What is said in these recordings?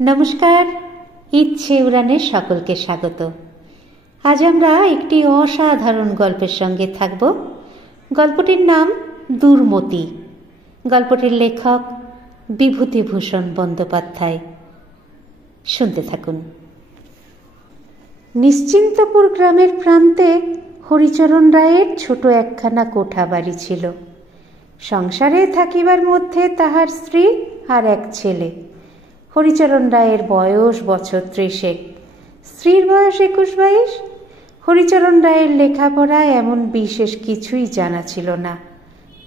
নমস্কার, ইচ্ছে উড়ানে সকলকে স্বাগত। আজ আমরা একটি অসাধারণ গল্পের সঙ্গে থাকব। গল্পটির নাম দুর্মতি। গল্পটির লেখক বিভূতিভূষণ বন্দ্যোপাধ্যায়। শুনতে থাকুন। নিশ্চিন্তপুর গ্রামের প্রান্তে হরিচরণ রায়ের ছোট একখানা কোঠা বাড়ি ছিল। সংসারে থাকিবার মধ্যে তাহার স্ত্রী আর এক ছেলে। হরিচরণ রায়ের বয়স বছর 30। স্ত্রীর বয়স 21-22। হরিচরণ রায়ের লেখাপড়া এমন বিশেষ কিছুই জানা ছিল না।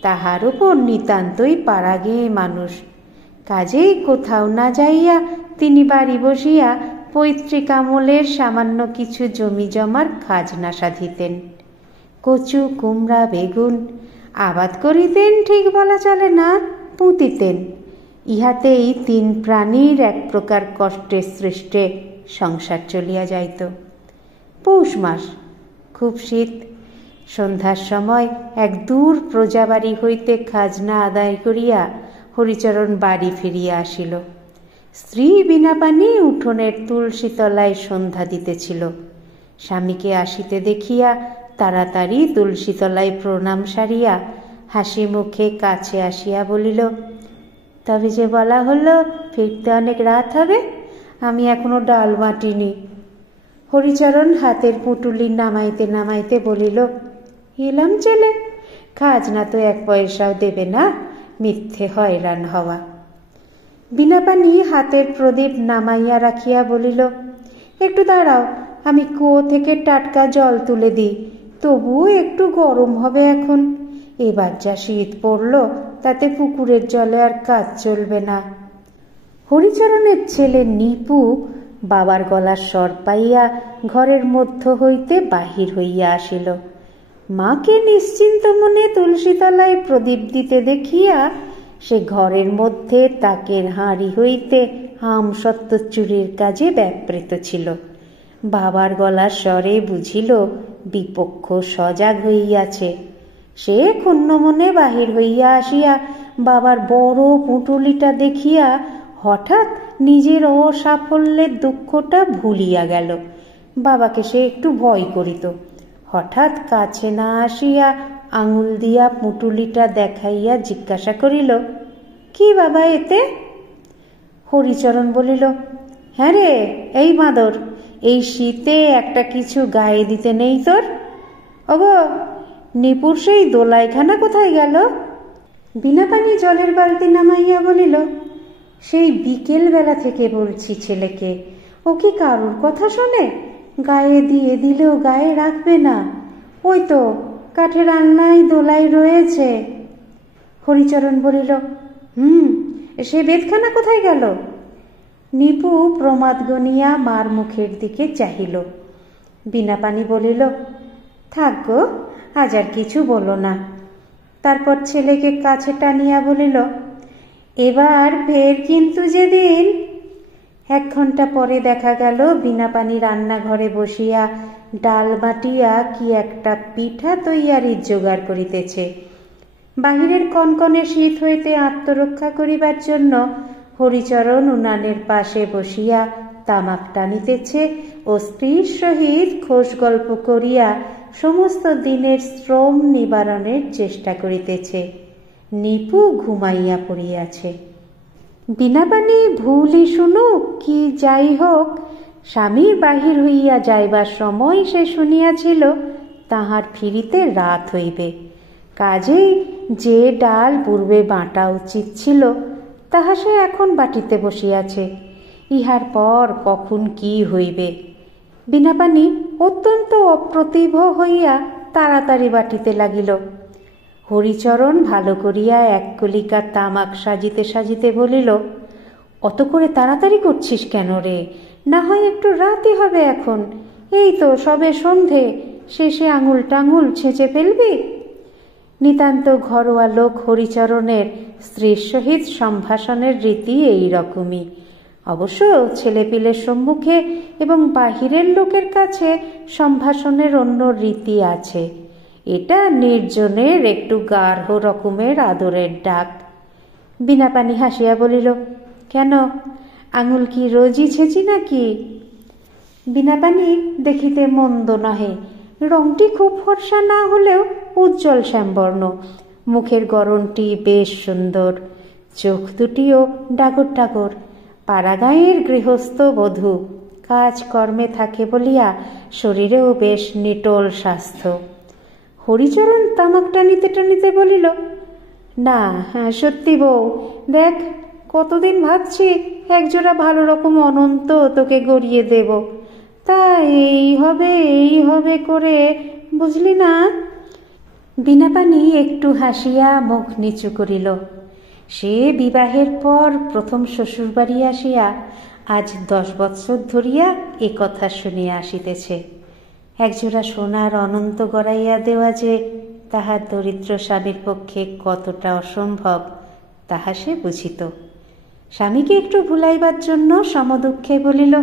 তাহার উপর নিতান্তই পাড়াগেঁয়ে মানুষ। কাজেই কোথাও না যাইয়া তিনি বাড়ি বসিয়া পৈতৃক আমলের সামান্য কিছু জমি জমার খাজনা সাধিতেন। কচু, কুমড়া, বেগুন আবাদ করিতেন ঠিক বলা চলে না, পুঁতিতেন। ইহাতেই 3 প্রাণীর এক প্রকার কষ্টে সৃষ্টে সংসার চলিয়া যাইত। পৌষ মাস, খুব শীত। সন্ধ্যার সময় এক দূর প্রজাবাড়ি হইতে খাজনা আদায় করিয়া হরিচরণ বাড়ি ফিরিয়া আসিল। স্ত্রী বিনাপানি উঠোনের তুলসী তলায় সন্ধ্যা দিতেছিল। স্বামীকে আসিতে দেখিয়া তাড়াতাড়ি তুলসী তলায় প্রণাম সারিয়া হাসি মুখে কাছে আসিয়া বলিল, তবে যে বলা হলো ফিরতে অনেক রাত হবে, আমি এখনো ডাল বাটিনি। হরিচরণ হাতের পুঁটুলি নামাইতে নামাইতে বলিল, এলাম চলে, খাজনা তো 1 পয়সাও দেবে না, মিথ্যে হয়রান হওয়া। বিনাপানি হাতের প্রদীপ নামাইয়া রাখিয়া বলিল, একটু দাঁড়াও, আমি কুয়ো থেকে টাটকা জল তুলে দিই, তবুও একটু গরম হবে এখন। এবার যা শীত পড়ল, তাতে পুকুরের জলে আর কাজ চলবে না। হরিচরণের ছেলে নিপু বাবার গলার স্বর পাইয়া ঘরের মধ্য হইতে বাহির হইয়া আসিল। মাকে নিশ্চিন্ত মনে তুলসীতলায় প্রদীপ দিতে দেখিয়া সে ঘরের মধ্যে তাকের হাঁড়ি হইতে আমসত্ত্ব চুরির কাজে ব্যাপৃত ছিল। বাবার গলার স্বরে বুঝিল বিপক্ষ সজাগ হইয়াছে। সে ক্ষুণ্ণ মনে বাহির হইয়া আসিয়া বাবার বড় পুঁটুলিটা দেখিয়া হঠাৎ নিজের অসাফল্যের দুঃখটা ভুলিয়া গেল। বাবাকে সে একটু ভয় করিত। হঠাৎ কাছে না আসিয়া আঙুল দিয়া পুঁটুলিটা দেখাইয়া জিজ্ঞাসা করিল, কি বাবা এতে? হরিচরণ বলিল, হ্যাঁ রে, এই বাঁদর, এই শীতে একটা কিছু গায়ে দিতে নেই তোর? ওগো, নিপুর সেই দোলাইখানা কোথায় গেল? বিনাপানি জলের বালতি নামাইয়া বলিল, সেই বিকেল বেলা থেকে বলছি ছেলেকে, ও কি কারুর কথা শোনে? গায়ে দিয়ে দিলেও গায়ে রাখবে না। ওই তো কাঠের আলনায় দোলাই রয়েছে। হরিচরণ বলিল, সে বেতখানা কোথায় গেল? নিপু প্রমাদ গনিয়া মার মুখের দিকে চাহিল। বিনাপানি বলিল, থাক গো, আজ আর কিছু বলো না। তারপর ছেলেকে কাছে টানিয়া বলিল, এবার ফের কিন্তু যেদিন। 1 ঘণ্টা পরে দেখা গেল বিনাপানি রান্নাঘরে বসিয়া ডাল বাটিয়া কি একটা পিঠা তৈয়ারির জোগাড় করিতেছে। বাহিরের কনকনে শীত হইতে আত্মরক্ষা করিবার জন্য হরিচরণ উনানের পাশে বসিয়া তামাক টানিতেছে ও স্ত্রীর সহিত খোশ গল্প করিয়া সমস্ত দিনের শ্রম নিবারণের চেষ্টা করিতেছে। নিপু ঘুমাইয়া পড়িয়াছে। বিনাপানি ভুলই শুনুক কি যাই হোক, স্বামী বাহির হইয়া যাইবার সময় সে শুনিয়াছিল তাহার ফিরিতে রাত হইবে। কাজেই যে ডাল পূর্বে বাটা উচিত ছিল, তাহা সে এখন বাটিতে বসিয়াছে। ইহার পর কখন কি হইবে? বিনাপানি অত্যন্ত অপ্রতিভ হইয়া তাড়াতাড়ি বাটিতে লাগিল। হরিচরণ ভালো করিয়া 1 কলিকা তামাক সাজিতে সাজিতে বলিল, অত করে তাড়াতাড়ি করছিস কেন রে? না হয় একটু রাতই হবে এখন, এই তো সবে সন্ধে, শেষে আঙুল টাঙুল ছেঁচে ফেলবি। নিতান্ত ঘরোয়া লোক হরিচরণের স্ত্রীর সহিত সম্ভাষণের রীতি এই রকমই। অবশ্য ছেলেপিলের সম্মুখে এবং বাহিরের লোকের কাছে সম্ভাষণের অন্য রীতি আছে। এটা নির্জনের একটু গাঢ় রকমের আদরের ডাক। বিনাপানি হাসিয়া বলিল, কেন, আঙুল কি রোজই ছেঁচি নাকি? বীণাপাণি দেখিতে মন্দ নহে, রংটি খুব ফর্সা না হলেও উজ্জ্বল শ্যামবর্ণ, মুখের গড়নটি বেশ সুন্দর, চোখ দুটিও ডাগর ডাগর। পাড়াগাঁয়ের গৃহস্থ বধূ, কাজকর্মে থাকে বলিয়া শরীরেও বেশ নিটোল স্বাস্থ্য। হরিচরণ তামাক টানিতে টানিতে বলিল, না সত্যি বউ, দেখ কতদিন ভাবছি একজোড়া ভালো রকম অনন্ত তোকে গড়িয়ে দেব, তা এই হবে করে, বুঝলি না? বীণাপাণি একটু হাসিয়া মুখ নিচু করিল। সে বিবাহের পর প্রথম শ্বশুরবাড়ি আসিয়া আজ 10 বৎসর ধরিয়া এ কথা শুনিয়া আসিতেছে। একজোড়া সোনার অনন্ত গড়াইয়া দেওয়া যে তাহার দরিদ্র স্বামীর পক্ষে কতটা অসম্ভব তাহা সে বুঝিত। স্বামীকে একটু ভুলাইবার জন্য সমদুঃখে বলিল,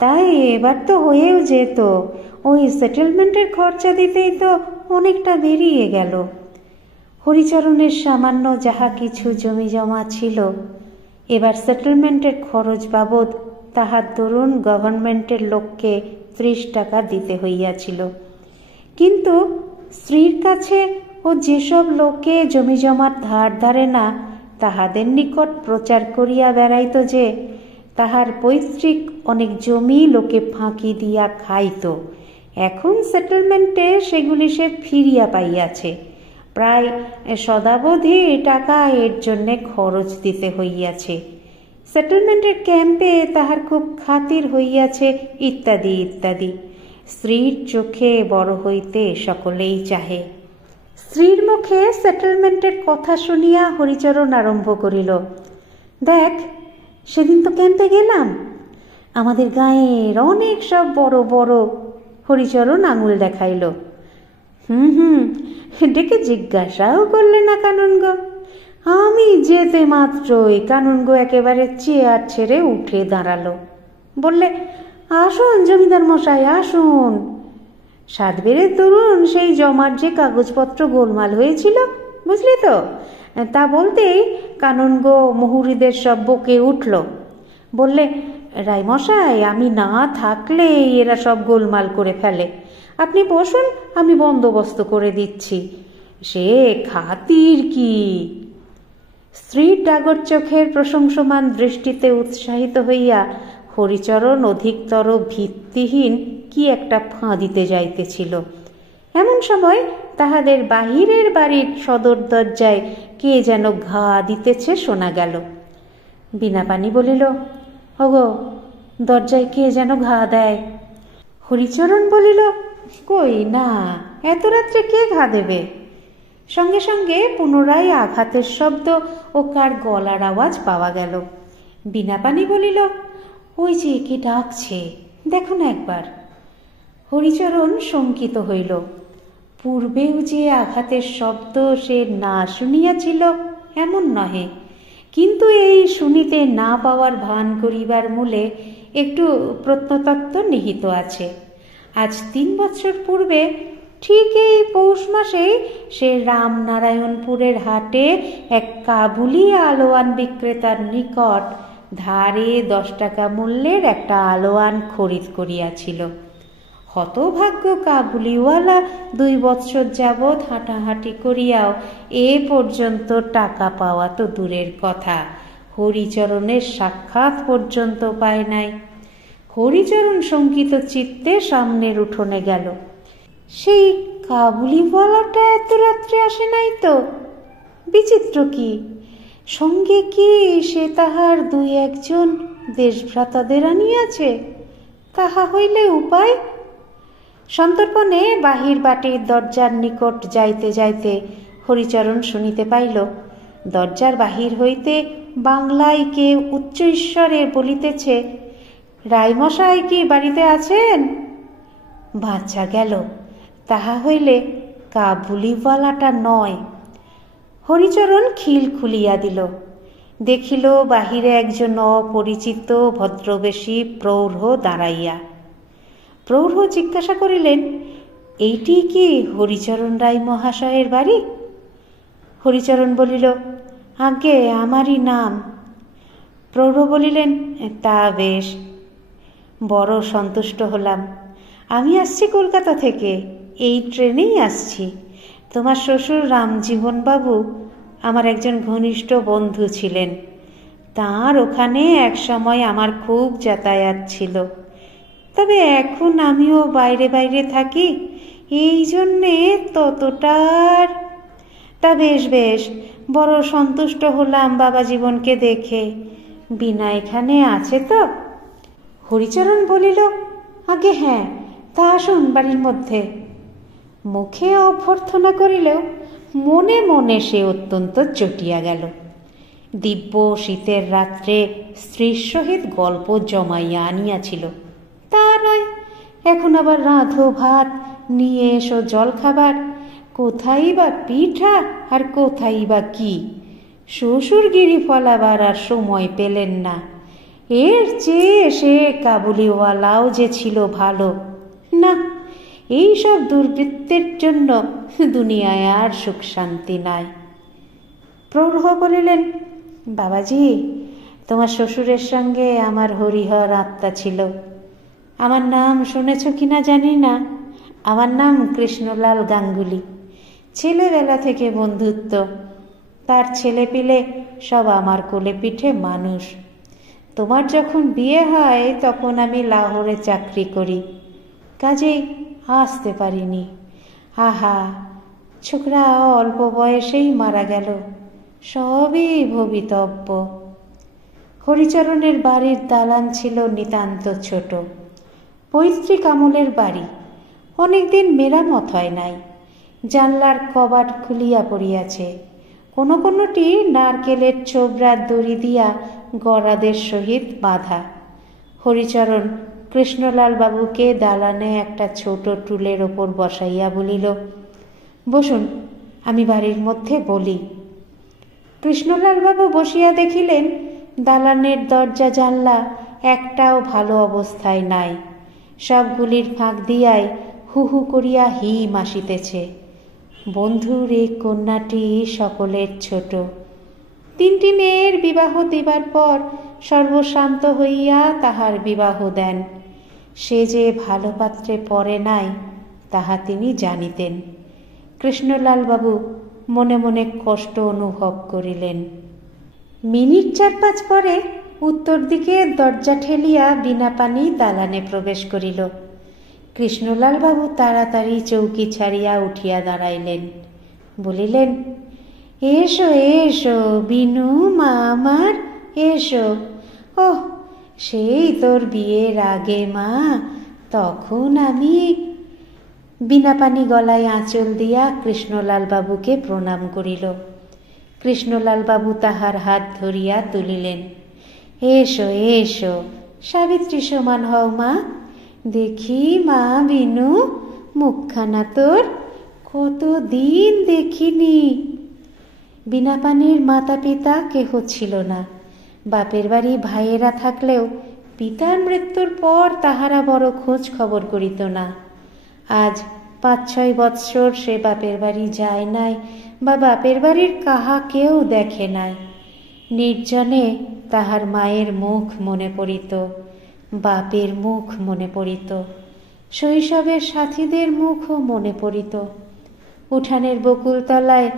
তাই এবার তো হয়েও যেত, ওই সেটেলমেন্টের খরচা দিতেই তো অনেকটা বেরিয়ে গেল। হরিচরণের সামান্য যাহা কিছু জমি জমা ছিল, এবার সেটেলমেন্টের খরচ বাবদ তাহার দরুন গভর্নমেন্টের লোককে 30 টাকা দিতে হইয়াছিল। কিন্তু স্ত্রীর কাছে ও যেসব লোকে জমি জমার ধার ধারে না, তাহাদের নিকট প্রচার করিয়া বেড়াইত যে তাহার পৈতৃক অনেক জমি লোকে ফাঁকি দিয়া খাইত। এখন সেটেলমেন্টে সেগুলি সে ফিরিয়া পাইয়াছে, প্রায় সদাবধি টাকা এর জন্যে খরচ দিতে হইয়াছে। সেটেলমেন্টের ক্যাম্পে তাহার খুব খাতির হইয়াছে, ইত্যাদি ইত্যাদি। স্ত্রীর চোখে বড় হইতে সকলেই চাহে। স্ত্রীর মুখে সেটেলমেন্টের কথা শুনিয়া হরিচরণ আরম্ভ করিল, দেখ সেদিন তো ক্যাম্পে গেলাম, আমাদের গাঁয়ের অনেক সব বড় বড়। হরিচরণ আঙুল দেখাইল। ডেকে জিজ্ঞাসাও করলে না কানুনগো? আমি যেতে মাত্রই কানুনগো একেবারে চেয়ার ছেড়ে উঠে দাঁড়ালো, বললে, আসুন জমিদার মশাই আসুন। সাতবেরের তরুণ সেই জমার যে কাগজপত্র গোলমাল হয়েছিল, বুঝলি তো, তা বলতেই কানুনগো মুহুরিদের সব বকে উঠল। বললে, রায়মশাই আমি না থাকলে এরা সব গোলমাল করে ফেলে, আপনি বসুন, আমি বন্দোবস্ত করে দিচ্ছি। সে খাতির কি! স্ত্রীর ডাগর চোখের প্রশংসমান দৃষ্টিতে উৎসাহিত হইয়া হরিচরণ অধিকতর ভিত্তিহীন কি একটা ফাঁদিতে যাইতেছিল। এমন সময় তাহাদের বাহিরের বাড়ির সদর দরজায় কে যেন ঘা দিতেছে শোনা গেল। বীণাপাণি বলিল, ওগো, দরজায় কে যেন ঘা দেয়। হরিচরণ বলিল, কই না, এত রাত্রে কে ঘা দেবে? সঙ্গে সঙ্গে পুনরায় আঘাতের শব্দ ও কার গলার আওয়াজ পাওয়া গেল। বীণাপাণি বলিল, ওই যে কে ডাকছে, দেখো না একবার। হরিচরণ শঙ্কিত হইল। পূর্বেও যে আঘাতের শব্দ সে না শুনিয়াছিল এমন নহে, কিন্তু এই শুনিতে না পাওয়ার ভান করিবার মূলে একটু প্রত্নতত্ত্ব নিহিত আছে। আজ 3 বছর পূর্বে ঠিক এই পৌষ মাসেই সে রামনারায়ণপুরের হাটে এক কাবুলি আলোয়ান বিক্রেতার নিকট ধারে 10 টাকা মূল্যের একটা আলোয়ান খরিদ করিয়াছিল। হতভাগ্য কাবুলিওয়ালা 2 বৎসর যাবৎ হাঁটাহাঁটি করিয়াও এ পর্যন্ত টাকা পাওয়া তো দূরের কথা, হরিচরণের সাক্ষাৎ পর্যন্ত পায় নাই। হরিচরণ শঙ্কিত চিত্তে সামনের উঠোনে গেল। সেই কাবুলিওয়ালাটা এত রাত্রে আসে নাই তো? বিচিত্র কি, সঙ্গে কি সে তাহার 2-1 জন দেশভ্রাতাদের আনিয়াছে? তাহা হইলে উপায়। সন্তর্পণে বাহির বাটির দরজার নিকট যাইতে যাইতে হরিচরণ শুনিতে পাইল, দরজার বাহির হইতে বাংলায় কে উচ্চ ঈশ্বরে বলিতেছে, রায়মশাই কি বাড়িতে আছেন? বাঁচা গেল, তাহা হইলে কাবুলিওয়ালাটা নয়। হরিচরণ খিল খুলিয়া দিল। দেখিল বাহিরে একজন অপরিচিত ভদ্রবেশী প্রৌঢ় দাঁড়াইয়া। প্রৌঢ় জিজ্ঞাসা করিলেন, এইটি কি হরিচরণ রায় মহাশয়ের বাড়ি? হরিচরণ বলিল, আজ্ঞে আমারই নাম। প্রৌঢ় বলিলেন, তা বেশ, বড় সন্তুষ্ট হলাম। আমি আসছি কলকাতা থেকে, এই ট্রেনেই আসছি। তোমার শ্বশুর রামজীবনবাবু আমার একজন ঘনিষ্ঠ বন্ধু ছিলেন। তাঁর ওখানে এক সময় আমার খুব যাতায়াত ছিল, তবে এখন আমিও বাইরে বাইরে থাকি, এই জন্যে ততটার। তা বেশ বেশ, বড় সন্তুষ্ট হলাম বাবা জীবনকে দেখে। বিনা এখানে আছে তো? হরিচরণ বলিল, আগে হ্যাঁ, তা আসুন বাড়ির মধ্যে। মুখে অভ্যর্থনা করিলেও মনে মনে সে অত্যন্ত চটিয়া গেল। দিব্য শীতের রাত্রে স্ত্রীর সহিত গল্প জমাইয়া আনিয়াছিল, তা নয় এখন আবার রাঁধো ভাত, নিয়ে এসো জল খাবার। কোথায় বা পিঠা আর কোথায় বা কি! শ্বশুরগিরি ফলাবার আর সময় পেলেন না। এর চেয়ে সে কাবুলিওয়ালাও যে ছিল ভালো না। এইসব দুর্বৃত্তের জন্য দুনিয়ায় আর সুখ শান্তি নাই। প্রৌঢ় বলিলেন, বাবাজি, তোমার শ্বশুরের সঙ্গে আমার হরিহর আত্মা ছিল। আমার নাম শুনেছ কিনা জানি না, আমার নাম কৃষ্ণলাল গাঙ্গুলি। ছেলেবেলা থেকে বন্ধুত্ব। তার ছেলে পিলে সব আমার কোলে পিঠে মানুষ। তোমার যখন বিয়ে হয় তখন আমি লাহোরে চাকরি করি, কাজেই আসতে পারিনি। আহা, ছোকরা অল্প বয়সেই মারা গেল, সবই ভবিতব্য। হরিচরণের বাড়ির দালান ছিল নিতান্ত ছোট, পৈতৃক আমলের বাড়ি, অনেকদিন মেরামত হয় নাই। জানলার কবাট খুলিয়া পড়িয়াছে, কোনো কোনোটি নারকেলের ছোবড়ার দড়ি দিয়া গরাদের সহিত বাঁধা। হরিচরণ কৃষ্ণলাল বাবুকে দালানে একটা ছোট টুলের ওপর বসাইয়া বলিল, বসুন, আমি বাড়ির মধ্যে বলি। কৃষ্ণলাল বাবু বসিয়া দেখিলেন দালানের দরজা জানলা একটাও ভালো অবস্থায় নাই, সবগুলির ফাঁক দিয়াই হু হু করিয়া হিম আসিতেছে। বন্ধুর এই কন্যাটি সকলের ছোট। 3টি মেয়ের বিবাহ দিবার পর সর্বশান্ত হইয়া তাহার বিবাহ দেন। সে যে ভালো পাত্রে পড়ে নাই তাহা তিনি জানিতেন। কৃষ্ণলাল বাবু মনে মনে কষ্ট অনুভব করিলেন। মিনিট 4-5 পরে উত্তর দিকে দরজা ঠেলিয়া বিনাপানি দালানে প্রবেশ করিল। কৃষ্ণলাল বাবু তাড়াতাড়ি চৌকি ছাড়িয়া উঠিয়া দাঁড়াইলেন, বলিলেন, এসো এসো বিনু মা আমার, এসো। ওহ, সেই তোর বিয়ের আগে মা, তখন আমি। বিনাপানি গলায় আঁচল দিয়া কৃষ্ণলাল বাবুকে প্রণাম করিল। কৃষ্ণলাল বাবু তাহার হাত ধরিয়া তুলিলেন। এসো এসো, সাবিত্রী সমান হও মা। দেখি মা বিনু, মুখখানা তোর কতদিন দেখিনি। বিনাপানির মাতা পিতা কেহ ছিল না। বাপের বাড়ি ভাইয়েরা থাকলেও পিতার মৃত্যুর পর তাহারা বড় খোঁজ খবর করিত না। আজ 5-6 বৎসর সে বাপের বাড়ি যায় নাই, বা বাপের বাড়ির কাহাকেও দেখে নাই। নির্জনে তাহার মায়ের মুখ মনে পড়িত, বাপের মুখ মনে পড়িত, শৈশবের সাথীদের মুখও মনে পড়িত। উঠানের বকুলতলায়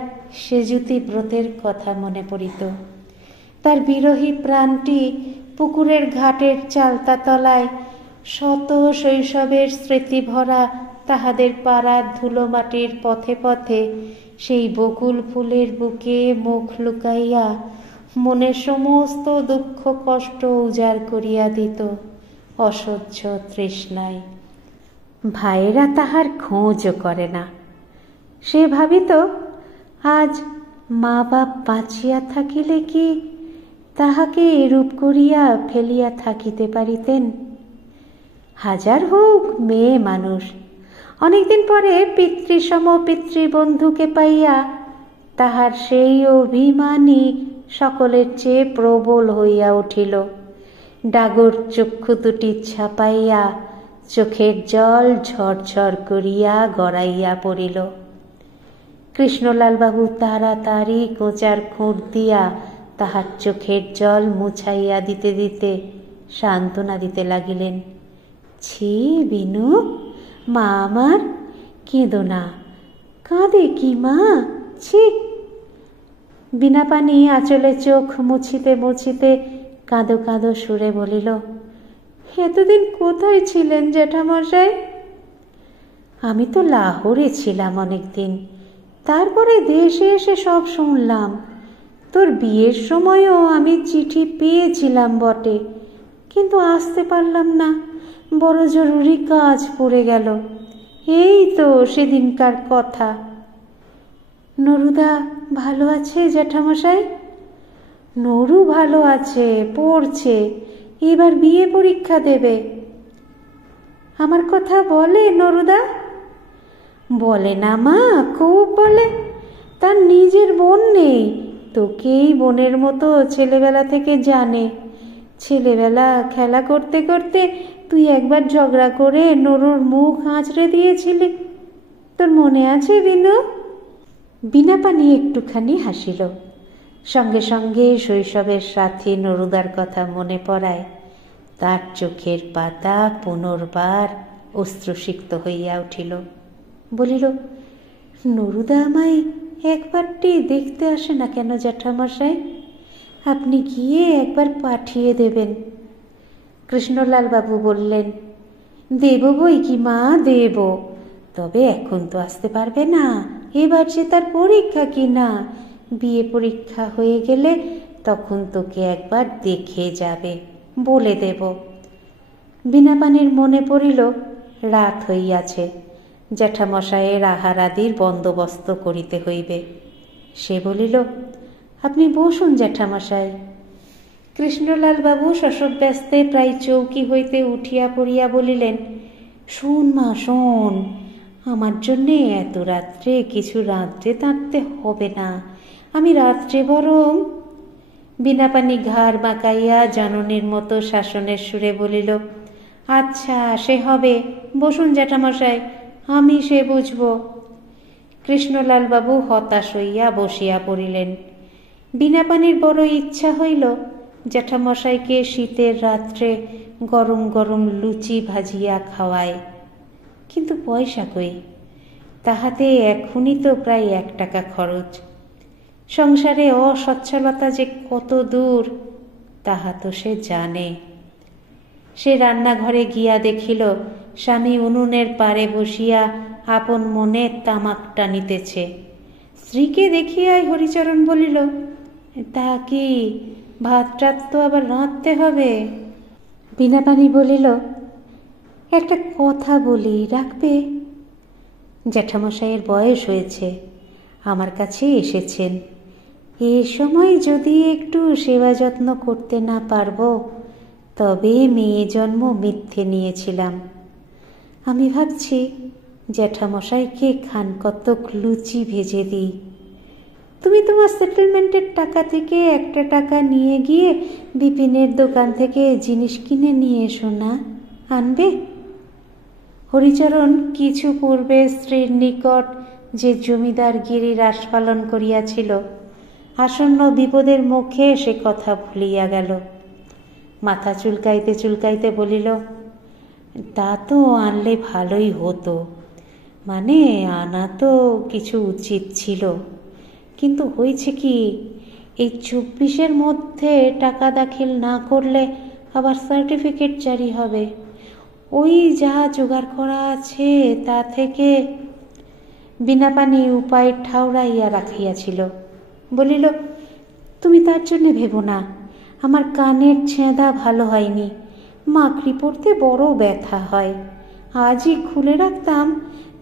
সেজুতি ব্রতের কথা মনে পড়িত। তার বিরহী প্রাণটি পুকুরের ঘাটের চালতা তলায় শত শৈশবের স্মৃতি ভরা তাহাদের পাড়ার ধুলোমাটির পথে পথে সেই বকুল ফুলের বুকে মুখ লুকাইয়া মনের সমস্ত দুঃখ কষ্ট উজাড় করিয়া দিত অসহ্য তৃষ্ণায়। ভাইয়েরা তাহার খোঁজও করে না। সে ভাবিত, আজ মা বাপ বাঁচিয়া থাকিলে কি তাহাকে এরূপ করিয়া ফেলিয়া থাকিতে পারিতেন? হাজার হোক মেয়ে মানুষ, অনেকদিন পরে পিতৃসম পিতৃবন্ধুকে পাইয়া তাহার সেই অভিমানী সকলের চেয়ে প্রবল হইয়া উঠিল। ডাগর চক্ষু দুটি ছাপাইয়া চোখের জল ঝরঝর করিয়া গড়াইয়া পড়িল। কৃষ্ণলাল বাবু তাড়াতাড়ি কোঁচার খুঁট দিয়া তাহার চোখের জল মুছাইয়া দিতে দিতে সান্ত্বনা দিতে লাগিলেন। ছি বিনু, মা আমার, কেঁদো না। কাঁদে কি মা? ছি। বিনাপানি আঁচলে চোখ মুছিতে মুছিতে কাঁদো কাঁদো সুরে বলিল, এতদিন কোথায় ছিলেন জ্যাঠামশাই? আমি তো লাহোরে ছিলাম অনেকদিন, তারপরে দেশে এসে সব শুনলাম। তোর বিয়ের সময়ও আমি চিঠি পেয়েছিলাম বটে, কিন্তু আসতে পারলাম না, বড় জরুরি কাজ পড়ে গেল। এই তো সেদিনকার কথা। নরুদা ভালো আছে জ্যাঠামশাই? নরু ভালো আছে, পড়ছে, এবার বিয়ে পরীক্ষা দেবে। আমার কথা বলে নরুদা? বলে না মা, খুব বলে। তার নিজের বোন নেই, তোকেই বোনের মতো ছেলেবেলা থেকে জানে। ছেলেবেলা খেলা করতে করতে তুই একবার ঝগড়া করে নরুর মুখ আঁচড়ে দিয়েছিলি, তোর মনে আছে বিনু? বিনাপানি একটুখানি হাসিল। সঙ্গে সঙ্গে শৈশবের সাথী নরুদার কথা মনে পড়ায় তার চোখের পাতা পুনর্বার অশ্রুসিক্ত হইয়া উঠিল। বলিল, নরুদা আমায় একবারটি দেখতে আসে না কেন জ্যাঠামশাই? আপনি গিয়ে একবার পাঠিয়ে দেবেন। কৃষ্ণলাল বাবু বললেন, দেব বই কি মা, দেব, তবে এখন তো আসতে পারবে না, এবার যে তার পরীক্ষা কি না, বিয়ে পরীক্ষা হয়ে গেলে তখন তোকে একবার দেখে যাবে, বলে দেব। বিনাপানির মনে পড়িল রাত হইয়াছে, জ্যাঠামশায়ের আহার আদির বন্দোবস্ত করিতে হইবে। সে বলিল, আপনি বসুন জ্যাঠামশাই। কৃষ্ণলাল বাবু শশব্যস্তে প্রায় চৌকি হইতে উঠিয়া পড়িয়া বলিলেন, শোন মা শোন, আমার জন্যে এত রাত্রে কিছু রাত্রে তাঁততে হবে না, আমি রাত্রে বরং। বিনাপানি ঘাড় বাঁকাইয়া জননীর মতো শাসনের সুরে বলিল, আচ্ছা সে হবে, বসুন জ্যাঠামশাই, আমি সে বুঝব। কৃষ্ণলাল বাবু হতাশ হইয়া বসিয়া পড়িলেন। বিনাপানির বড় ইচ্ছা হইল জ্যাঠামশাইকে শীতের রাত্রে গরম গরম লুচি ভাজিয়া খাওয়ায়, কিন্তু পয়সা কই? তাহাতে এখনই তো প্রায় 1 টাকা খরচ। সংসারে অসচ্ছলতা যে কত দূর তাহা তো সে জানে। সে রান্নাঘরে গিয়া দেখিল স্বামী উনুনের পারে বসিয়া আপন মনে তামাক টানিতেছে। স্ত্রীকে দেখিয়াই হরিচরণ বলিল, তা কি ভাত টাত তো আবার রাঁধতে হবে। বিনাপানি বলিল, একটা কথা বলি, রাখবে? জ্যাঠামশাইয়ের বয়স হয়েছে, আমার কাছে এসেছেন, এ সময় যদি একটু সেবা যত্ন করতে না পারবো তবে মেয়ে জন্ম মিথ্যে নিয়েছিলাম। আমি ভাবছি জ্যাঠামশাইকে খানকতক লুচি ভেজে দিই। তুমি তোমার সেটেলমেন্টের টাকা থেকে 1 টাকা নিয়ে গিয়ে বিপিনের দোকান থেকে জিনিস কিনে নিয়ে এসো না, আনবে? হরিচরণ কিছু পূর্বে স্ত্রীর নিকট যে জমিদারগিরির আস্ফালন করিয়াছিল, আসন্ন বিপদের মুখে সে কথা ভুলিয়া গেল। মাথা চুলকাইতে চুলকাইতে বলিল, তা তো আনলে ভালোই হতো, মানে আনা তো কিছু উচিত ছিল, কিন্তু হয়েছে কি, এই 24-এর মধ্যে টাকা দাখিল না করলে আবার সার্টিফিকেট জারি হবে। ওই যা জোগাড় করা আছে তা থেকে। বিনাপানি উপায় ঠাউরাইয়া রাখিয়াছিল। বলিল, তুমি তার জন্যে ভেবো না, আমার কানের ছেঁদা ভালো হয়নি, মাকড়ি পড়তে বড় ব্যথা হয়। আজই খুলে রাখতাম,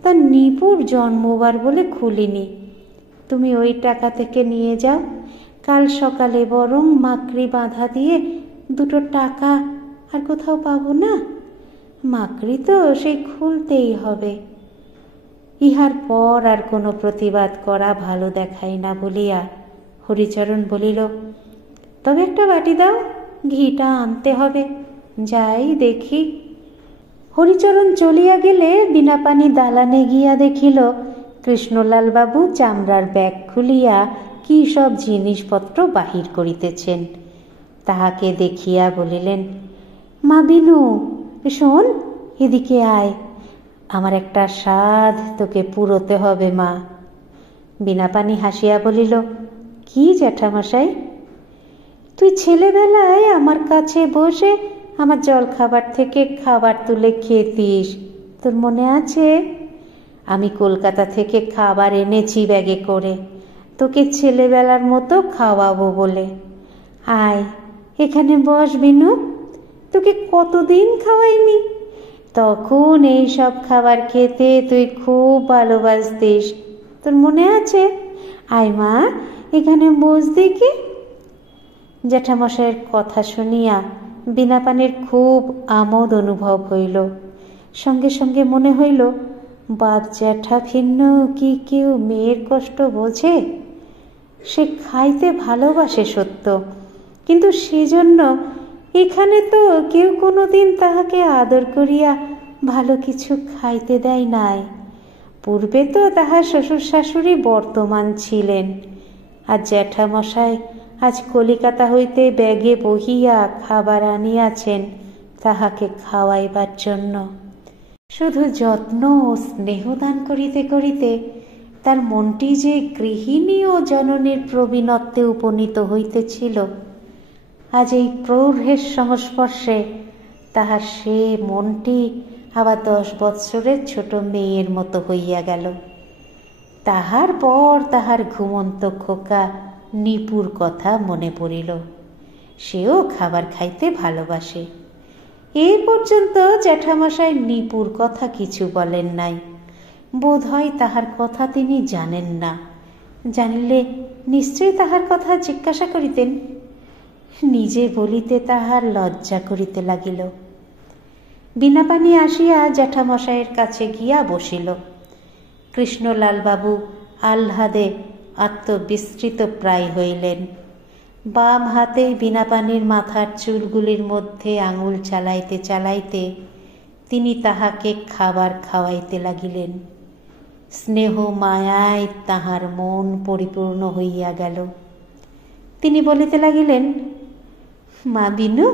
তার নিপুর জন্মবার বলে খুলিনি। তুমি ওই টাকা থেকে নিয়ে যাও, কাল সকালে বরং মাকড়ি বাঁধা দিয়ে 2 টাকা আর কোথাও পাবো না, মাকড়ি তো সেই খুলতেই হবে। ইহার পর আর কোনো প্রতিবাদ করা ভালো দেখায় না বলিয়া হরিচরণ বলিল, তবে একটা বাটি দাও, ঘিটা আনতে হবে, যাই দেখি। হরিচরণ চলিয়া গেলে বিনাপানি দালানে গিয়া দেখিল কৃষ্ণলাল বাবু চামড়ার ব্যাগ খুলিয়া কি সব জিনিসপত্র বাহির করিতেছেন। তাহাকে দেখিয়া বলিলেন, মা বিনু, শোন, এদিকে আয়, আমার একটা সাধ তোকে পুরোতে হবে মা। বিনাপানি হাসিয়া বলিল, কি জ্যাঠামশাই? তুই ছেলেবেলায় আমার কাছে বসে আমার জল খাবার থেকে খাবার তুলে খেতিস, তোর মনে আছে? আমি কলকাতা থেকে খাবার এনেছি ব্যাগে করে, তোকে ছেলেবেলার মতো খাওয়াবো বলে। আয় এখানে বস বিনু, তোকে কতদিন খাওয়াইনি। তখন এই সব খাবার খেতে তুই খুব ভালোবাসতিস, তোর মনে আছে? আয় মা, এখানে বস দেখি। জ্যাঠামশাইয়ের কথা শুনিয়া বিনাপানির খুব আমোদ অনুভব হইল। সঙ্গে সঙ্গে মনে হইল, বাপ জ্যাঠা ভিন্ন কি কেউ মেয়ের কষ্ট বোঝে? সে খাইতে ভালোবাসে সত্য, কিন্তু সেজন্য এখানে তো কেউ কোনোদিন তাহাকে আদর করিয়া ভালো কিছু খাইতে দেয় নাই। পূর্বে তো তাহার শ্বশুর শাশুড়ি বর্তমান ছিলেন, আর জ্যাঠামশাই আজ কলিকাতা হইতে ব্যাগে বহিয়া খাবার আনিয়াছেন তাহাকে খাওয়াইবার জন্য। শুধু যত্ন ও স্নেহদান করিতে করিতে তার মনটি যে গৃহিণী ও জননীর প্রবীণত্বে উপনীত হইতেছিল, আজ এই প্রৌঢ়ের সংস্পর্শে তাহার সে মনটি আবার 10 বৎসরের ছোট মেয়ের মতো হইয়া গেল। তাহার পর তাহার ঘুমন্ত খোকা নিপুর কথা মনে পড়িল। সেও খাবার খাইতে ভালোবাসে। এই পর্যন্ত জ্যাঠামশাই নিপুর কথা কিছু বলেন নাই। বোধ হয় তাহার কথা তিনি জানেন না, জানিলে নিশ্চয়ই তাহার কথা জিজ্ঞাসা করিতেন। নিজে বলিতে তাহার লজ্জা করিতে লাগিল। বিনাপানি আসিয়া জ্যাঠামশাইয়ের কাছে গিয়া বসিল। কৃষ্ণলাল বাবু আহ্লাদে আত্মবিস্মৃত প্রায় হইলেন। বাম হাতে বিনাপানির মাথার চুলগুলির মধ্যে আঙুল চালাইতে চালাইতে তিনি তাহাকে খাবার খাওয়াইতে লাগিলেন। স্নেহ মায়ায় তাহার মন পরিপূর্ণ হইয়া গেল। তিনি বলিতে লাগিলেন, মা বিনু,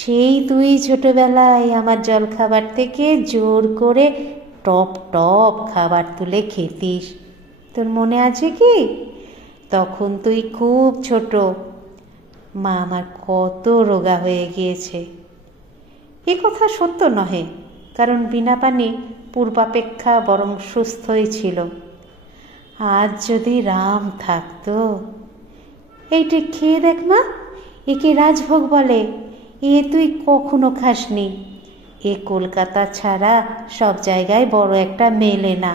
সেই তুই ছোটবেলায় আমার জল খাবার থেকে জোর করে টপ টপ খাবার তুলে খেতিস, তোর মনে আছে কি? তখন তুই খুব ছোট। মা আমার কত রোগা হয়ে গিয়েছে। এ কথা সত্য নহে, কারণ বিনাপানি পূর্বাপেক্ষা বরং সুস্থই ছিল। আজ যদি রাম থাকতো। এইটা খেয়ে দেখ মা, একে রাজভোগ বলে। এ তুই কখনো খাসনি। এ কলকাতা ছাড়া সব জায়গায় বড় একটা মেলে না।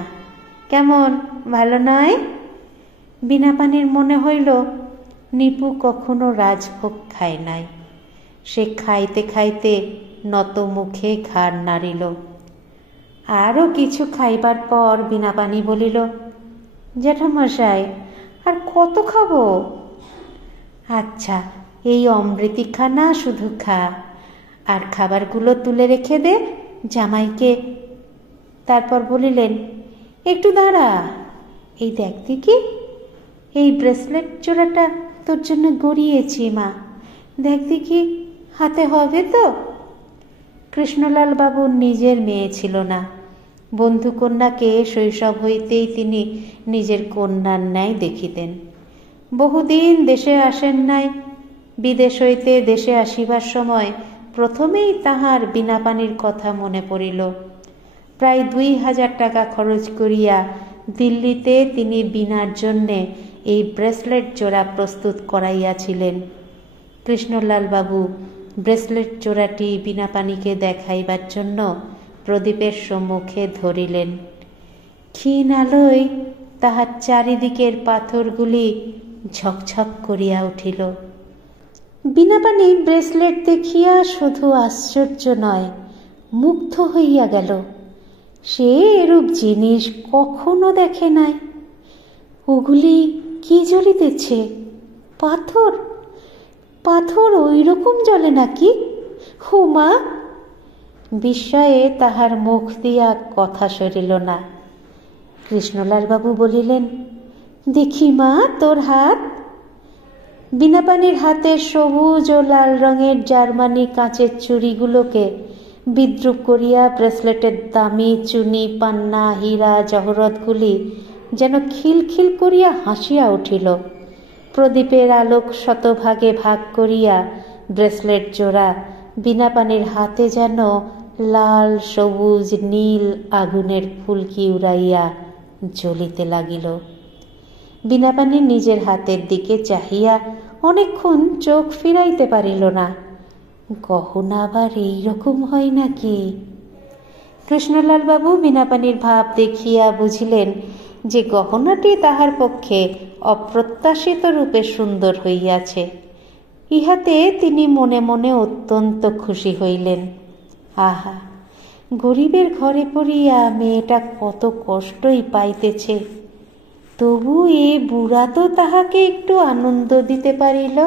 কেমন, ভালো নয়? বিনাপানির মনে হইল নিপু কখনো রাজভোগ খায় নাই। সে খাইতে খাইতে নত মুখে ঘাড় নাড়িল। আরও কিছু খাইবার পর বিনাপানি বলিল, জ্যাঠামশাই, আর কত খাবো? আচ্ছা, এই অমৃতিখানা শুধু খা, আর খাবারগুলো তুলে রেখে দে জামাইকে। তারপর বলিলেন, একটু দাঁড়া, এই দেখ দেখি, এই ব্রেসলেট জোড়াটা তোর জন্য গড়িয়েছি মা, দেখ দেখি হাতে হবে তো? কৃষ্ণলাল বাবুর নিজের মেয়ে ছিল না। বন্ধুকন্যাকে শৈশব হইতেই তিনি নিজের কন্যার ন্যায় দেখিতেন। বহুদিন দেশে আসেন নাই। বিদেশ হইতে দেশে আসিবার সময় প্রথমেই তাহার বিনাপানির কথা মনে পড়িল। প্রায় 2000 টাকা খরচ করিয়া দিল্লিতে তিনি বিনার জন্যে এই ব্রেসলেট জোড়া প্রস্তুত করাইয়াছিলেন। কৃষ্ণলাল বাবু ব্রেসলেট জোড়াটি বিনাপানিকে দেখাইবার জন্য প্রদীপের সম্মুখে ধরিলেন। ক্ষীণ আলোয় তাহার চারিদিকের পাথরগুলি ঝকঝক করিয়া উঠিল। বিনাপানি ব্রেসলেট দেখিয়া শুধু আশ্চর্য নয়, মুগ্ধ হইয়া গেল। সে এরূপ জিনিস কখনো দেখে নাই। ওগুলি কি জ্বলিতেছে? পাথর? পাথর ওই রকম জ্বলে নাকি? হুমা! বিস্ময়ে তাহার মুখ দিয়া কথা সরিল না। কৃষ্ণলাল বাবু বলিলেন, দেখি মা তোর হাত। বিনাপানির হাতের সবুজ ও লাল রঙের জার্মানি কাঁচের চুড়িগুলোকে বিদ্রুপ করিয়া ব্রেসলেটের দামি চুনি, পান্না, হীরা জহরতগুলি যেন খিলখিল করিয়া হাসিয়া উঠিল। প্রদীপের আলোক শতভাগে ভাগ করিয়া ব্রেসলেট জোড়া বিনাপানির হাতে যেন লাল, সবুজ, নীল আগুনের ফুলকি উড়াইয়া জ্বলিতে লাগিল। বিনাপানি নিজের হাতের দিকে চাহিয়া অনেকক্ষণ চোখ ফিরাইতে পারিল না। গহনা আবার এইরকম হয় নাকি? কৃষ্ণলাল বাবু বিনাপানির ভাব দেখিয়া বুঝিলেন যে গহনাটি তাহার পক্ষে অপ্রত্যাশিত রূপে সুন্দর হইয়াছে। ইহাতে তিনি মনে মনে অত্যন্ত খুশি হইলেন। আহা, গরিবের ঘরে পড়িয়া মেয়েটা কত কষ্টই পাইতেছে, তবু এ বুড়া তো তাহাকে একটু আনন্দ দিতে পারিল।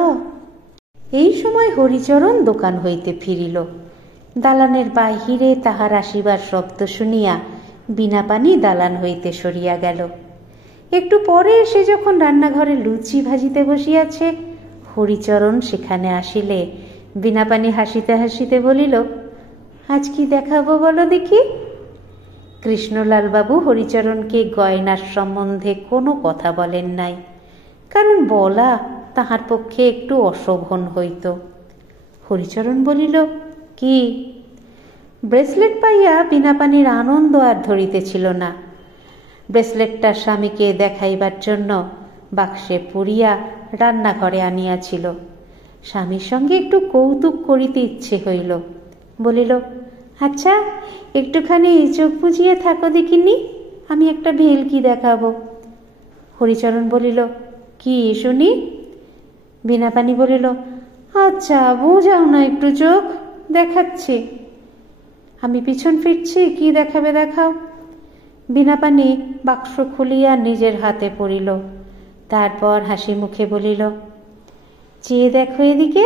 এই সময় হরিচরণ দোকান হইতে ফিরিল। দালানের বাহিরে তাহার আসিবার শব্দ শুনিয়া বিনাপানি দালান হইতে সরিয়া গেল। একটু পরে সে যখন রান্নাঘরে লুচি ভাজিতে বসিয়াছে, হরিচরণ সেখানে আসিলে বিনাপানি হাসিতে হাসিতে বলিল, আজ কি দেখাবো বলো দেখি? কৃষ্ণলাল বাবু হরিচরণকে গয়নার সম্বন্ধে কোনো কথা বলেন নাই, কারণ বলা তাহার পক্ষে একটু অশোভন হইত। হরিচরণ বলিল, কি? ব্রেসলেট পাইয়া বিনাপানির আনন্দ আর ধরিতেছিল না। ব্রেসলেটটা স্বামীকে দেখাইবার জন্য বাক্সে পুরিয়া রান্নাঘরে আনিয়াছিল। স্বামীর সঙ্গে একটু কৌতুক করিতে ইচ্ছে হইল। বলিল, আচ্ছা একটুখানি চোখ বুঝিয়ে থাকো দেখিনি, আমি একটা ভেলকি দেখাবো। হরিচরণ বলিল, কি শুনি? বিনাপানি বলিল, আচ্ছা বোঝাও না একটু চোখ, দেখাচ্ছি। আমি পিছন ফিরছি, কি দেখাবে দেখাও। বিনাপানি বাক্স খুলিয়া নিজের হাতে পড়িল। তারপর হাসি মুখে বলিল, চেয়ে দেখো এদিকে।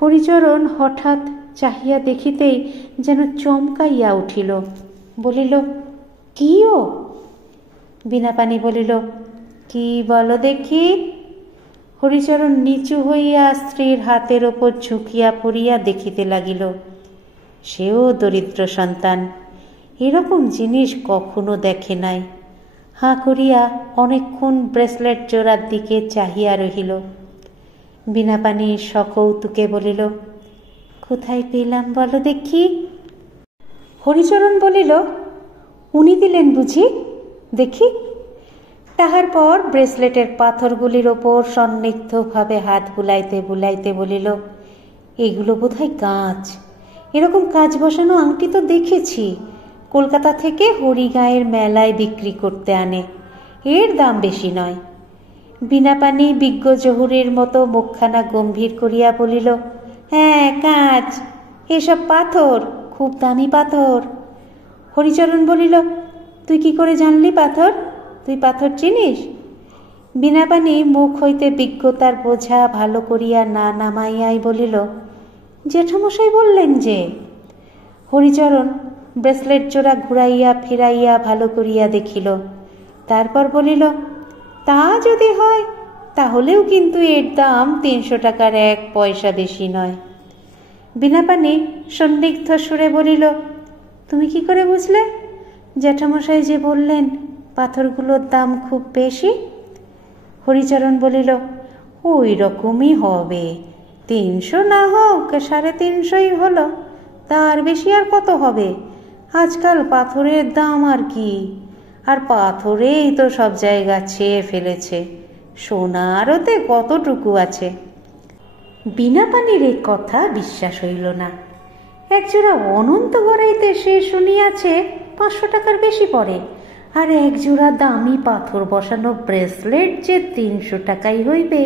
হরিচরণ হঠাৎ চাহিয়া দেখিতেই যেন চমকাইয়া উঠিল। বলিল, কি ও? বিনাপানি বলিল, কি বলো দেখি। হরিচরণ নিচু হইয়া স্ত্রীর হাতের ওপর ঝুঁকিয়া পড়িয়া দেখিতে লাগিল। সেও দরিদ্র সন্তান, এরকম জিনিস কখনো দেখে নাই। হাঁ করিয়া অনেকক্ষণ ব্রেসলেট জোড়ার দিকে চাহিয়া রহিল। বিনাপানি সকৌতুকে বলিল, কোথায় পেলাম বলো দেখি। হরিচরণ বলিল, উনি দিলেন বুঝি, দেখি। তাহার পর ব্রেসলেটের পাথরগুলির ওপর সন্নিগ্ধভাবে হাত বুলাইতে বুলাইতে বলিল, এগুলো বোধহয় কাঁচ। এরকম কাঁচ বসানো আংটি তো দেখেছি, কলকাতা থেকে হরিগাঁয়ের মেলায় বিক্রি করতে আনে, এর দাম বেশি নয়। বিনাপানি বিজ্ঞ জহুরের মতো মুখখানা গম্ভীর করিয়া বলিল, হ্যাঁ কাঁচ, এসব পাথর, খুব দামি পাথর। হরিচরণ বলিল, তুই কি করে জানলি পাথর? তুই পাথর চিনিস? বিনাপানি মুখ হইতে বিজ্ঞতার বোঝা ভালো করিয়া না নামাইয়াই বলিল, জেঠামশাই বললেন যে। হরিচরণ ব্রেসলেট জোড়া ঘুরাইয়া ফিরাইয়া ভালো করিয়া দেখিল। তারপর বলিল, তা যদি হয় তাহলেও কিন্তু এর দাম 300 টাকার 1 পয়সা বেশি নয়। বিনাপানি সন্দিগ্ধ সুরে বলিল, তুমি কি করে বুঝলে? জ্যাঠামশাই যে বললেন পাথরগুলোর দাম খুব বেশি। হরিচরণ বলিল, ওই রকমই হবে, 300 না হোক 350 হলো, তার বেশি আর কত হবে? আজকাল পাথরের দাম আর কি, আর পাথরেই তো সব জায়গা ছেয়ে ফেলেছে, সোনার ওতে কতটুকু আছে। বিনাপানির এই কথা বিশ্বাস হইল না। একজোড়া অনন্ত গড়াইতে সে শুনিয়াছে 500 টাকার বেশি পড়ে, আর একজোড়া দামি পাথর বসানো ব্রেসলেট যে 300 টাকাই হইবে,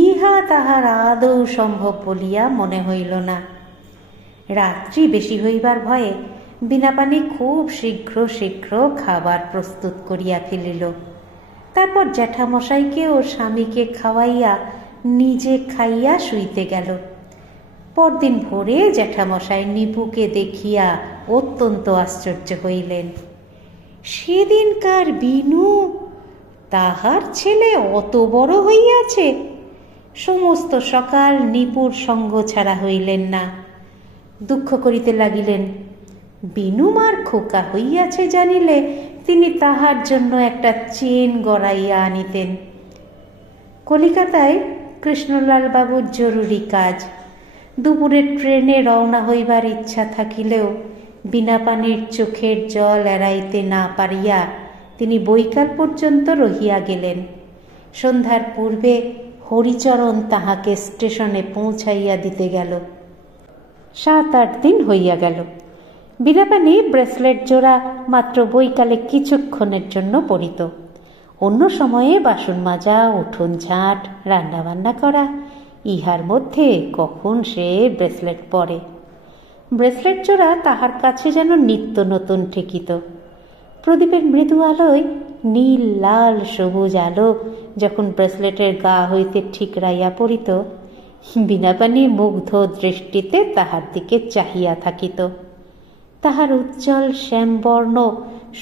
ইহা তাহার আদৌ সম্ভব বলিয়া মনে হইল না। রাত্রি বেশি হইবার ভয়ে বিনাপানি খুব শীঘ্র শীঘ্র খাবার প্রস্তুত করিয়া ফেলিল। তারপর জ্যাঠামশাইকে ও স্বামীকে খাওয়াইয়া নিজে খাইয়া শুইতে গেল। পরদিন ভোরে জ্যাঠামশাই নিপুকে দেখিয়া অত্যন্ত আশ্চর্য হইলেন। সেদিনকার বিনু তাহার ছেলে অত বড় হইয়াছে। সমস্ত সকাল নিপুর সঙ্গ ছাড়া হইলেন না। দুঃখ করিতে লাগিলেন। বিনুমার খোকা হইয়াছে জানিলে তিনি তাহার জন্য একটা চেন গড়াইয়া আনিতেন। কলিকাতায় কৃষ্ণলাল বাবুর জরুরি কাজ। দুপুরের ট্রেনে রওনা হইবার ইচ্ছা থাকিলেও বিনাপানির চোখের জল এড়াইতে না পারিয়া তিনি বৈকাল পর্যন্ত রহিয়া গেলেন। সন্ধ্যার পূর্বে হরিচরণ তাহাকে স্টেশনে পৌঁছাইয়া দিতে গেল। 7-8 দিন হইয়া গেল। বিনাপানি ব্রেসলেট জোড়া মাত্র বৈকালে কিছুক্ষণের জন্য পরিত। অন্য সময়ে বাসন মাজা, উঠোন ঝাঁট, রান্নাবান্না করা, ইহার মধ্যে কখন সে ব্রেসলেট পরে। ব্রেসলেট জোড়া তাহার কাছে যেন নিত্য নতুন ঠেকিত। প্রদীপের মৃদু আলোয় নীল, লাল, সবুজ আলো যখন ব্রেসলেটের গা হইতে ঠিকরাইয়া পড়িত, বিনাপানি মুগ্ধ দৃষ্টিতে তাহার দিকে চাহিয়া থাকিত। তাহার উজ্জ্বল শ্যামবর্ণ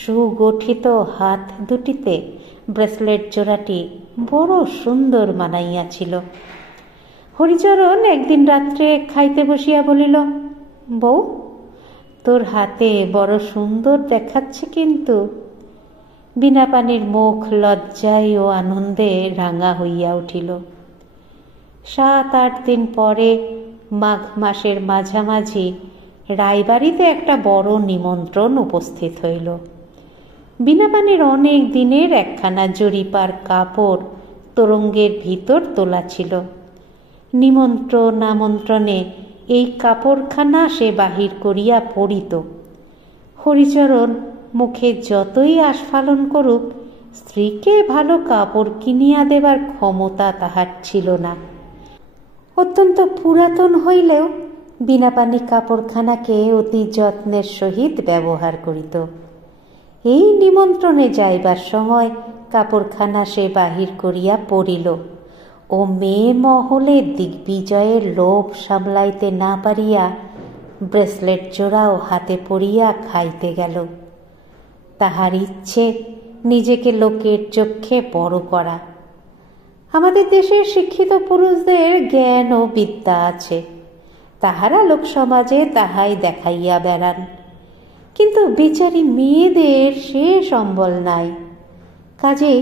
সুগঠিত হাত দুটিতে ব্রেসলেট জোড়াটি বড় সুন্দর মানাইয়াছিল। হরিচরণ একদিন রাত্রে খাইতে বসিয়া বলিল, বউ, তোর হাতে বড় সুন্দর দেখাচ্ছে কিন্তু। বিনাপানির মুখ লজ্জায় ও আনন্দে রাঙা হইয়া উঠিল। 7-8 দিন পরে মাঘ মাসের মাঝামাঝি রায়বাড়িতে একটা বড় নিমন্ত্রণ উপস্থিত হইল। বিনাপানির অনেক দিনের একখানা জরিপার কাপড় তোরঙ্গের ভিতর তোলা ছিল। নিমন্ত্রণ আমন্ত্রণে এই কাপড়খানা সে বাহির করিয়া পড়িত। হরিচরণ মুখে যতই আস্ফালন করুক, স্ত্রীকে ভালো কাপড় কিনিয়া দেবার ক্ষমতা তাহার ছিল না। অত্যন্ত পুরাতন হইলেও বিনাপানি কাপড়খানাকে অতি যত্নের সহিত ব্যবহার করিত। এই নিমন্ত্রণে যাইবার সময় কাপড়খানা সে বাহির করিয়া পড়িল ও মেয়ে মহলে দিগ্বিজয়ের লোভ সামলাইতে না পারিয়া ব্রেসলেট জোড়াও হাতে পড়িয়া খাইতে গেল। তাহার ইচ্ছে নিজেকে লোকের চক্ষে বড় করা। আমাদের দেশের শিক্ষিত পুরুষদের জ্ঞান ও বিদ্যা আছে, তাহারা লোক সমাজে তাহাই দেখাইয়া বেড়ান, কিন্তু বেচারি মেয়েদের সে সম্বল নাই। কাজেই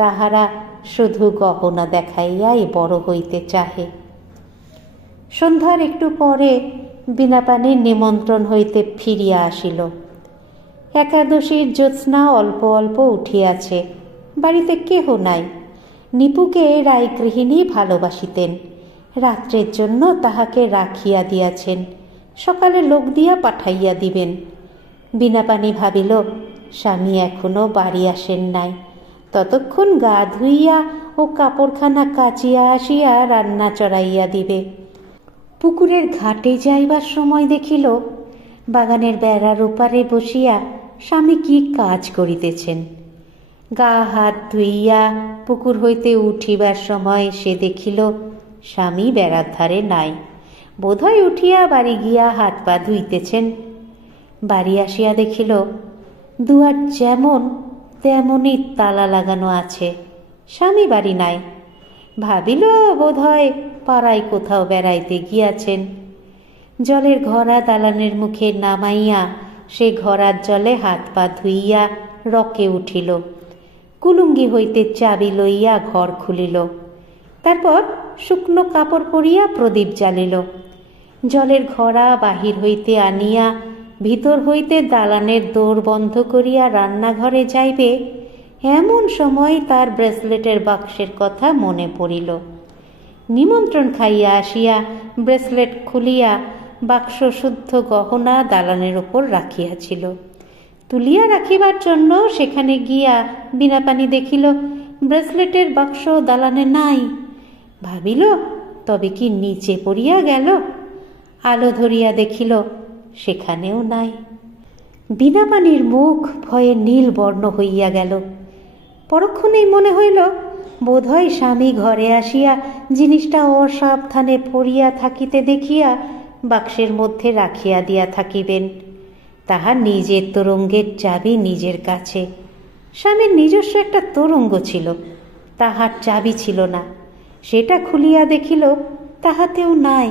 তাহারা শুধু গহনা দেখাইয়াই বড় হইতে চাহে। সন্ধ্যার একটু পরে বিনাপানির নিমন্ত্রণ হইতে ফিরিয়া আসিল। একাদশীর জ্যোৎস্না অল্প অল্প উঠিয়াছে, বাড়িতে কেহ নাই। নিপুকে রায়গৃহিণী ভালোবাসিতেন, রাত্রের জন্য তাহাকে রাখিয়া দিয়াছেন, সকালে লোক দিয়া পাঠাইয়া দিবেন। বিনাপানি ভাবিল, স্বামী এখনো বাড়ি আসেন নাই, ততক্ষণ গা ধুইয়া ও কাপড়খানা কাচিয়া আসিয়া রান্না চড়াইয়া দিবে। পুকুরের ঘাটে যাইবার সময় দেখিল বাগানের বেড়ার ওপারে বসিয়া স্বামী কি কাজ করিতেছেন। গা হাত ধুইয়া পুকুর হইতে উঠিবার সময় সে দেখিল স্বামী বেড়ার ধারে নাই। বোধহয় উঠিয়া বাড়ি গিয়া হাত পা ধুইতেছেন। বাড়ি আসিয়া দেখিল দুয়ার যেমন তেমনই তালা লাগানো আছে, স্বামী বাড়ি নাই। ভাবিল বোধহয় পাড়ায় কোথাও বেড়াইতে গিয়াছেন। জলের ঘড়া দালানের মুখে নামাইয়া সে ঘড়ার জলে হাত পা ধুইয়া রকে উঠিল। কুলুঙ্গি হইতে চাবি লইয়া ঘর খুলিল। তারপর শুকনো কাপড় পরিয়া প্রদীপ জ্বালিল। জলের ঘড়া বাহির হইতে আনিয়া ভিতর হইতে দালানের দৌড় বন্ধ করিয়া রান্নাঘরে যাইবে, এমন সময় তার ব্রেসলেটের বাক্সের কথা মনে পড়িল। নিমন্ত্রণ খাইয়া আসিয়া ব্রেসলেট খুলিয়া বাক্স শুদ্ধ গহনা দালানের ওপর রাখিয়াছিল। তুলিয়া রাখিবার জন্য সেখানে গিয়া বিনাপানি দেখিল ব্রেসলেটের বাক্স দালানে নাই। ভাবিল তবে কি নিচে পড়িয়া গেল। আলো ধরিয়া দেখিল সেখানেও নাই। বিনাপানির মুখ ভয়ে নীল বর্ণ হইয়া গেল। পরক্ষণেই মনে হইল বোধহয় স্বামী ঘরে আসিয়া জিনিসটা অসাবধানে পড়িয়া থাকিতে দেখিয়া বাক্সের মধ্যে রাখিয়া দিয়া থাকিবেন। তাহার নিজের তোরঙ্গের চাবি নিজের কাছে, স্বামীর নিজস্ব একটা তোরঙ্গ ছিল, তাহার চাবি ছিল না। সেটা খুলিয়া দেখিল তাহাতেও নাই।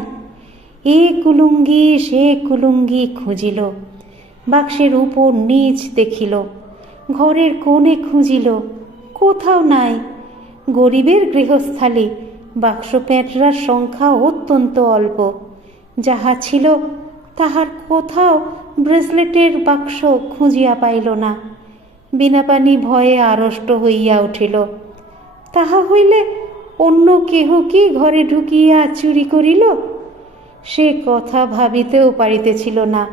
এ কুলুঙ্গি সে কুলুঙ্গি খুঁজিল, বাক্সের উপর নিচ দেখিল, ঘরের কোণে খুঁজিল, কোথাও নাই। গরিবের গৃহস্থালী, বাক্স প্যাঁটরার সংখ্যা অত্যন্ত অল্প। যাহা ছিল তাহার কোথাও ব্রেসলেটের বাক্স খুঁজিয়া পাইল না। বিনাপানি ভয়ে আড়ষ্ট হইয়া উঠিল। তাহা হইলে অন্য কেহ কি ঘরে ঢুকিয়া চুরি করিল? সে কথা ভাবিতেও পারিতেছিল না।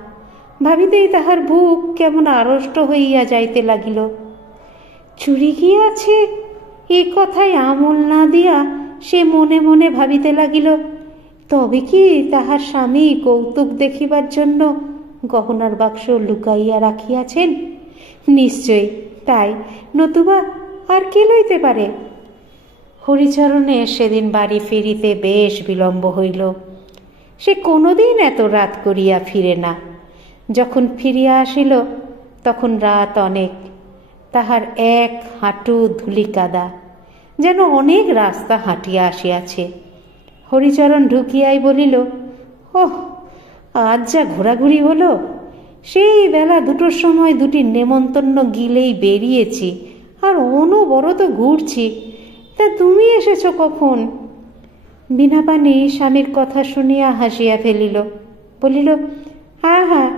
ভাবিতেই তাহার বুক কেমন আড়ষ্ট হইয়া যাইতে লাগিল। চুরি গিয়াছে এ কথায় আমল না দিয়া সে মনে মনে ভাবিতে লাগিল, তবে কি তাহার স্বামী কৌতুক দেখিবার জন্য গহনার বাক্স লুকাইয়া রাখিয়াছেন? নিশ্চয় তাই, নতুবা আর কে লইতে পারে? হরিচরণের সেদিন বাড়ি ফিরিতে বেশ বিলম্ব হইল। সে কোনোদিন এত রাত করিয়া ফিরে না। যখন ফিরিয়া আসিল তখন রাত অনেক। তাহার এক হাঁটু ধুলিকাদা, যেন অনেক রাস্তা হাঁটিয়া আসিয়াছে। হরিচরণ ঢুকিয়াই বলিল, ওহ, আজ যা ঘোরাঘুরি হলো! সেই বেলা 2টোর সময় 2টি নেমন্তন্ন গিলেই বেরিয়েছি, আর অনবরত ঘুরছি। তা তুমি এসেছ কখন? বিনাপানি স্বামীর কথা শুনিয়া হাসিয়া ফেলিল। বলিল, হ্যাঁ,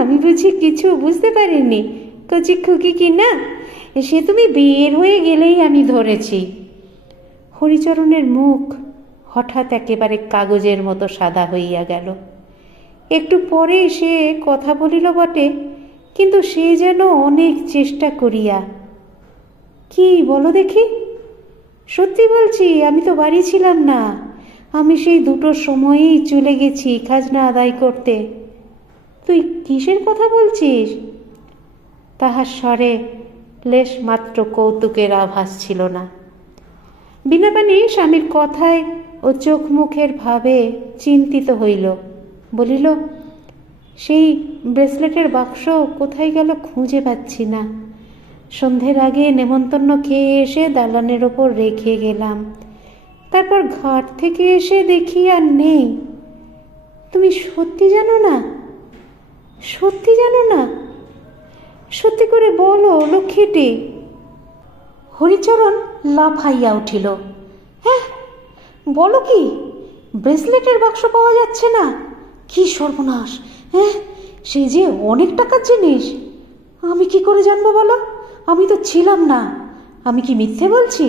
আমি বুঝি কিছু বুঝতে পারিনি? কচি খুকি কি না, সে তুমি বের হয়ে গেলেই আমি ধরেছি। হরিচরণের মুখ হঠাৎ একেবারে কাগজের মতো সাদা হইয়া গেল। একটু পরেই সে কথা বলিল বটে, কিন্তু সে যেন অনেক চেষ্টা করিয়া। কি বলো দেখি? সত্যি বলছি, আমি তো বাড়ি ছিলাম না। আমি সেই 2টোর সময়েই চলে গেছি খাজনা আদায় করতে। তুই কিসের কথা বলছিস? তাহার স্বরে লেশ মাত্র কৌতুকের আভাস ছিল না। বিনাপানি স্বামীর কথায় ও চোখ মুখের ভাবে চিন্তিত হইল। বলিল, সেই ব্রেসলেটের বাক্স কোথায় গেল খুঁজে পাচ্ছি না। সন্ধ্যের আগে নেমন্তন্ন খেয়ে এসে দালানের ওপর রেখে গেলাম। তারপর ঘাট থেকে এসে দেখি আর নেই। তুমি সত্যি জানো না? সত্যি জানো না? সত্যি করে বলো লক্ষ্মীটি। হরিচরণ লাফাইয়া উঠিল। হ্যাঁ, বলো কি? ব্রেসলেটের বাক্স পাওয়া যাচ্ছে না? কি সর্বনাশ! হ্যাঁ, সে যে অনেক টাকার জিনিস। আমি কি করে জানবো বলো? আমি তো ছিলাম না। আমি কি মিথ্যে বলছি?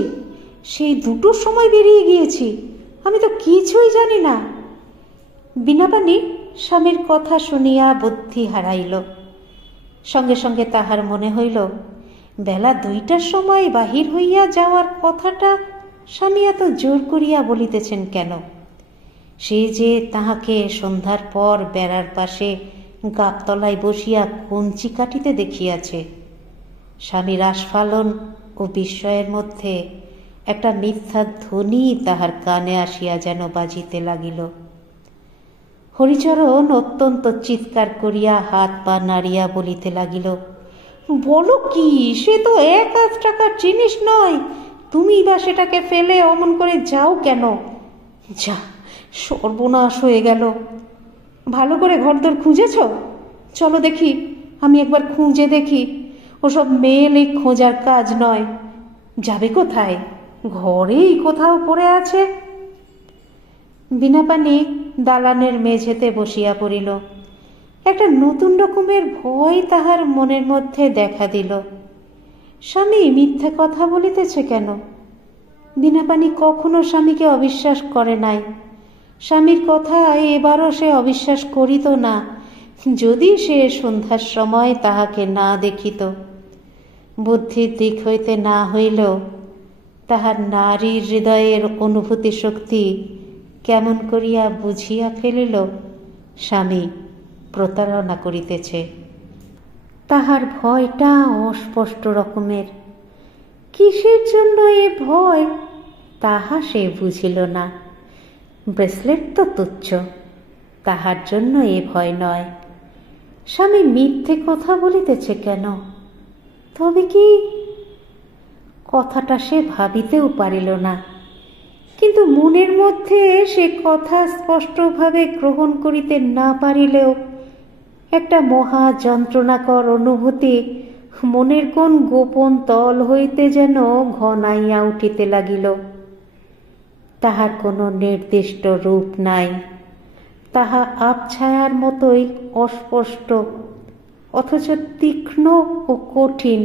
সেই 2টোর সময় বেরিয়ে গিয়েছি। আমি তো কিছুই জানি না। বিনাপানি স্বামীর কথা শুনিয়া বুদ্ধি হারাইল। সঙ্গে সঙ্গে তাহার মনে হইল, বেলা 2টার সময় বাহির হইয়া যাওয়ার কথাটা স্বামী এত জোর করিয়া বলিতেছেন কেন? সে যে তাহাকে সন্ধ্যার পর বেড়ার পাশে গাবতলায় বসিয়া কঞ্চি কাটিতে দেখিয়াছে। স্বামীর আস্ফালন ও বিস্ময়ের মধ্যে একটা মিথ্যা ধ্বনি তাহার কানে আসিয়া যেন বাজিতে লাগিল। হরিচরণ অত্যন্ত চিৎকার করিয়া হাত পা নাড়িয়া বলিতে লাগিল, বলো কি? সে তো 1 টাকার জিনিস নয়। তুমি বা সেটাকে ফেলে অমন করে যাও কেন? যা, সর্বনাশ হয়ে গেল। ভালো করে ঘরদোর খুঁজেছ? চলো দেখি, আমি একবার খুঁজে দেখি। ওসব মেয়েলে খোঁজার কাজ নয়। যাবে কোথায়? ঘরেই কোথাও পড়ে আছে। বিনাপানি দালানের মেঝেতে বসিয়া পড়িল। একটা নতুন রকমের ভয় তাহার মনের মধ্যে দেখা দিল। স্বামী মিথ্যে কথা বলিতেছে কেন? বিনাপানি কখনো স্বামীকে অবিশ্বাস করে নাই। স্বামীর কথা এবারও সে অবিশ্বাস করিত না, যদি সে সন্ধ্যার সময় তাহাকে না দেখিত। বুদ্ধির দিক হইতে না হইলেও তাহার নারীর হৃদয়ের অনুভূতি শক্তি কেমন করিয়া বুঝিয়া ফেলিল স্বামী প্রতারণা করিতেছে। তাহার ভয়টা অস্পষ্ট রকমের। কিসের জন্য এ ভয় তাহা সে বুঝিল না। ব্রেসলেট তো তুচ্ছ, তাহার জন্য এ ভয় নয়। স্বামী মিথ্যে কথা বলিতেছে কেন? তবে কি কথাটা সে ভাবিতেও পারিল না, কিন্তু মনের মধ্যে সে কথা স্পষ্টভাবে গ্রহণ করিতে না পারিলেও একটা মহা যন্ত্রণাকর অনুভূতি মনের কোন গোপন তল হইতে যেন ঘনাইয়া উঠিতে লাগিল। তাহার কোনো নির্দিষ্ট রূপ নাই, তাহা আবছায়ার মতোই অস্পষ্ট, অথচ তীক্ষ্ণ ও কঠিন,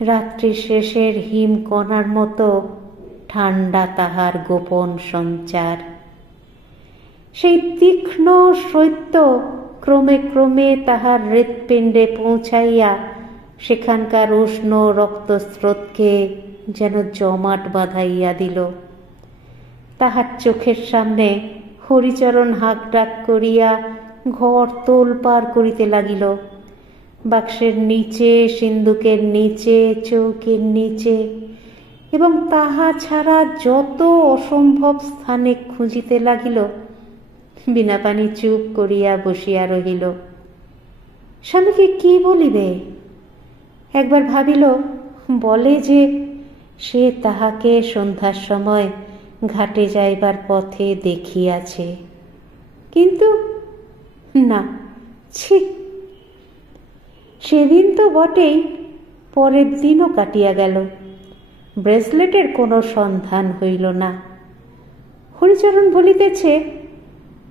রাত্রি শেষের হিমকণার মতো ঠান্ডা তাহার গোপন সঞ্চার। সেই তীক্ষ্ণ সত্য ক্রমে ক্রমে তাহার হৃৎপিণ্ডে পৌঁছাইয়া সেখানকার উষ্ণ রক্তস্রোতকে যেন জমাট বাঁধাইয়া দিল। তাহার চোখের সামনে হরিচরণ হাঁক ডাক করিয়া ঘর তোলপাড় করিতে লাগিল। বাক্সের নিচে, সিন্দুকের নিচে, চৌকির নিচে এবং তাহা ছাড়া যত অসম্ভব স্থানে খুঁজিতে লাগিল। বিনাপানি চুপ করিয়া বসিয়া রহিল। স্বামীকে কি বলিবে? একবার ভাবিল, বলে যে সে তাহাকে সন্ধ্যার সময় ঘাটে যাইবার পথে দেখিয়াছে, কিন্তু না, ছি, সেদিন তো বটেই, পরের দিনও কাটিয়া গেল, ব্রেসলেটের কোনো সন্ধান হইল না। হরিচরণ বলিতেছে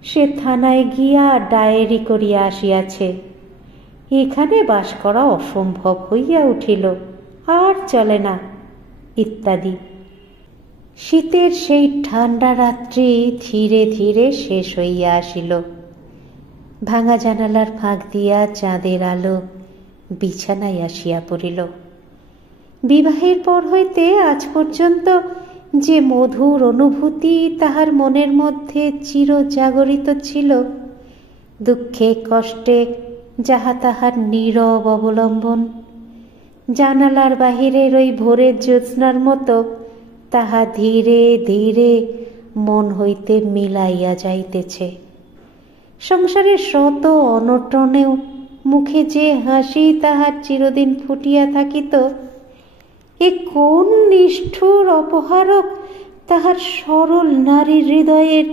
সে থানায় গিয়া ডায়েরি করিয়া আসিয়াছে, এখানে বাস করা অসম্ভব হইয়া উঠিল, আর চলে না, ইত্যাদি। শীতের সেই ঠান্ডা রাত্রি ধীরে ধীরে শেষ হইয়া আসিল। ভাঙা জানালার ফাঁক দিয়া চাঁদের আলো বিছানায় আসিয়া পড়িল। বিবাহের পর হইতে আজ পর্যন্ত যে মধুর অনুভূতি তাহার মনের মধ্যে চিরজাগরিত ছিল, দুঃখে কষ্টে যাহা তাহার নীরব অবলম্বন, জানালার বাহিরের ওই ভোরের জ্যোৎস্নার মতো তাহা ধীরে ধীরে মন হইতে মিলাইয়া যাইতেছে। সংসারের শত অনটনেও মুখে যে হাসি তাহার চিরদিন ফুটিয়া থাকিত, এ কোন নিষ্ঠুর অপহারক তাহার সরল নারী হৃদয়ের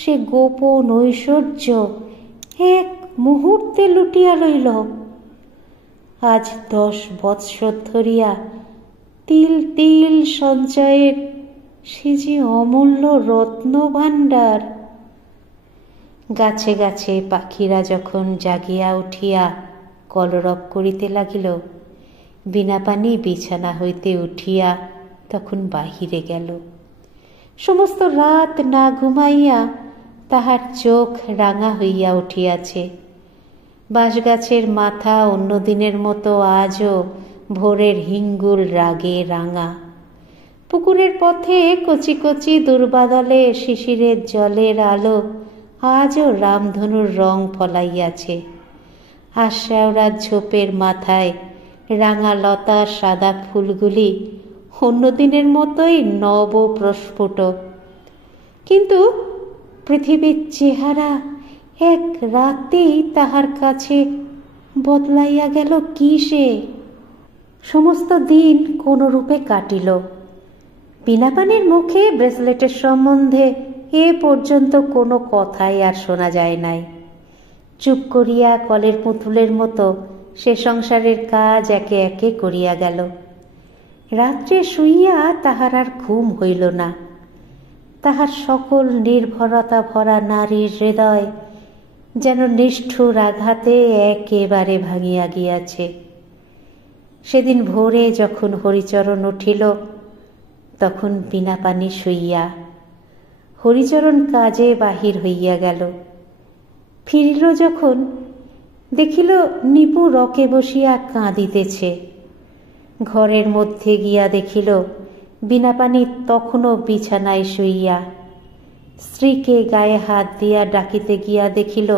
সে গোপন ঐশ্বর্য এক মুহূর্তে লুটিয়া লইল। আজ 10 বৎসর ধরিয়া তিল তিল সঞ্চয়ের সে যে অমূল্য রত্নভাণ্ডার। গাছে গাছে পাখিরা যখন জাগিয়া উঠিয়া কলরব করিতে লাগিল, বিনাপানি বিছানা হইতে উঠিয়া তখন বাহিরে গেল। সমস্ত রাত না ঘুমাইয়া তাহার চোখ রাঙা হইয়া উঠিয়াছে। বাঁশগাছের মাথা অন্যদিনের মতো আজও ভোরের হিঙ্গুল রাগে রাঙা। পুকুরের পথে কচি কচি দুর্বাদলে শিশিরের জলের আলো আজও রামধনুর রং ফলাইয়াছে। আশ্যাওড়ার ঝোপের মাথায় রাঙা লতা সাদা ফুলগুলি অন্যদিনের মতোই নব প্রস্ফুট, কিন্তু পৃথিবীর চেহারা এক রাতেই তাহার কাছে বদলাইয়া গেল কি সে। সমস্ত দিন কোন রূপে কাটিল। বিনাপানির মুখে ব্রেসলেটের সম্বন্ধে এ পর্যন্ত কোনো কথাই আর শোনা যায় নাই। চুপ করিয়া কলের পুতুলের মতো সে সংসারের কাজ একে একে করিয়া গেল। রাত্রে শুইয়া তাহার আর ঘুম হইল না। তাহার সকল নির্ভরতা ভরা নারীর হৃদয় যেন নিষ্ঠুর আঘাতে একেবারে ভাঙিয়া গিয়াছে। সেদিন ভোরে যখন হরিচরণ উঠিল, তখন বিনাপানি শুইয়া। হরিচরণ কাজে বাহির হইয়া গেল। ফিরিল যখন, দেখিল নিপু রকে বসিয়া কাঁদিতেছে। ঘরের মধ্যে গিয়া দেখিল বিনাপানি তখনও বিছানায় শুইয়া। স্ত্রীকে গায়ে হাত দিয়া ডাকিতে গিয়া দেখিল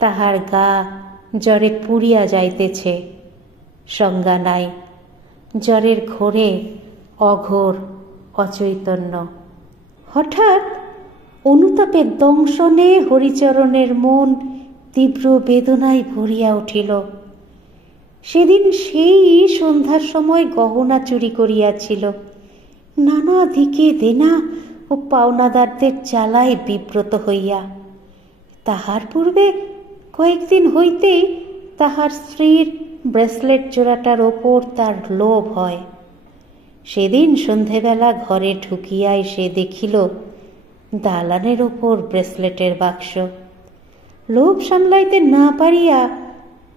তাহার গা জ্বরে পুড়িয়া যাইতেছে। সংজ্ঞা নাই, জ্বরের ঘোরে অঘোর অচৈতন্য। হঠাৎ অনুতাপের দংশনে হরিচরণের মন তীব্র বেদনায় ভরিয়া উঠিল। সেদিন সেই সন্ধ্যার সময় গহনা চুরি করিয়াছিল। নানা দিকে দেনা ও পাওনাদারদের জ্বালায় বিব্রত হইয়া। তাহার পূর্বে কয়েকদিন হইতেই তাহার স্ত্রীর ব্রেসলেট জোড়াটার ওপর তার লোভ হয়। সেদিন সন্ধেবেলা ঘরে ঢুকিয়াই সে দেখিল দালানের ওপর ব্রেসলেটের বাক্স। লোভ সামলাইতে না পারিয়া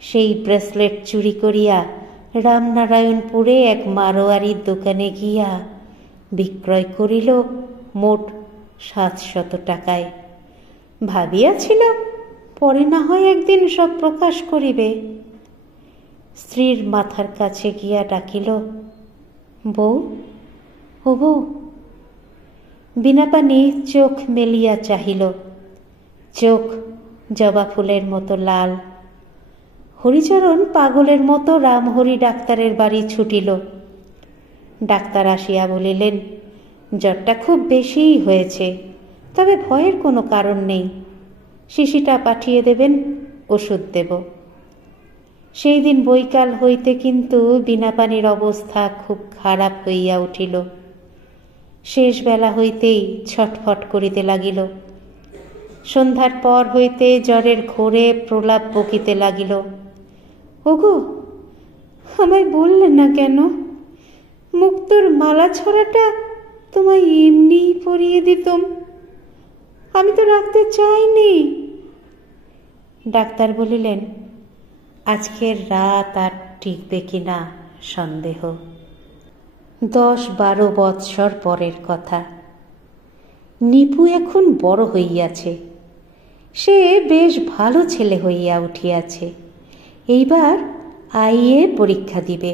সেই ব্রেসলেট চুরি করিয়া রামনারায়ণপুরে এক মারোয়ারির দোকানে গিয়া বিক্রয় করিল মোট 700 টাকায়। ভাবিয়াছিল পরে না হয় একদিন সব প্রকাশ করিবে। স্ত্রীর মাথার কাছে গিয়া ডাকিল, বউ, ও বউ। বিনাপানি চোখ মেলিয়া চাহিল, চোখ জবা ফুলের মতো লাল। হরিচরণ পাগলের মতো রামহরি ডাক্তারের বাড়ি ছুটিল। ডাক্তার আসিয়া বলিলেন, জ্বরটা খুব বেশিই হয়েছে, তবে ভয়ের কোনো কারণ নেই। শিশিটা পাঠিয়ে দেবেন, ওষুধ দেব। সেই দিন বৈকাল হইতে কিন্তু বিনাপানির অবস্থা খুব খারাপ হইয়া উঠিল। শেষ বেলা হইতেই ছটফট করিতে লাগিল। সন্ধ্যার পর হইতে জ্বরের ঘোরে প্রলাপ বকিতে লাগিল। ওগো, আমায় বললে না কেন? মুক্তোর মালা ছড়াটা তোমায় এমনিই পরিয়ে দিতাম, আমি তো রাখতে চাইনি। ডাক্তার বলিলেন, আজকের রাত আর টিকবে কিনা সন্দেহ। 10-12 বৎসর পরের কথা। নিপু এখন বড় হইয়াছে, সে বেশ ভালো ছেলে হইয়া উঠিয়াছে। এইবার আইএ পরীক্ষা দিবে।